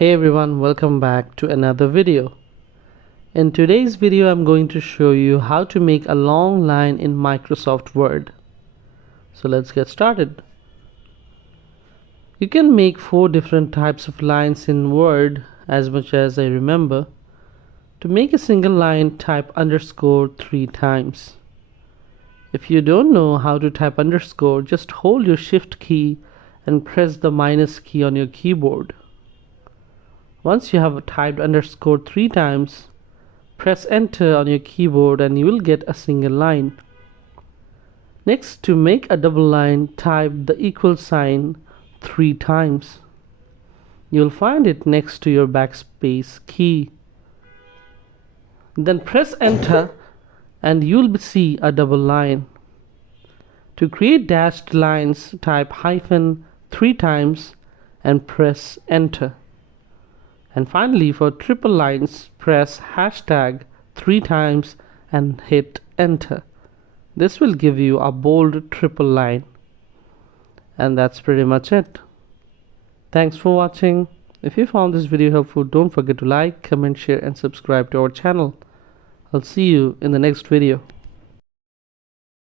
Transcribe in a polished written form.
Hey everyone, welcome back to another video. In today's video, I'm going to show you how to make a long line in Microsoft Word. So let's get started. You can make 4 different types of lines in Word as much as I remember. To make a single line, type underscore 3 times. If you don't know how to type underscore, just hold your shift key and press the minus key on your keyboard. Once you have typed underscore 3 times, press enter on your keyboard and you will get a single line. Next, to make a double line, type the equal sign 3 times. You'll find it next to your backspace key. Then press enter and you'll see a double line. To create dashed lines, type hyphen 3 times and press enter. And finally, for triple lines, press hashtag 3 times and hit enter. This will give you a bold triple line. And that's pretty much it. Thanks for watching. If you found this video helpful, don't forget to like, comment, share and subscribe to our channel. I'll see you in the next video.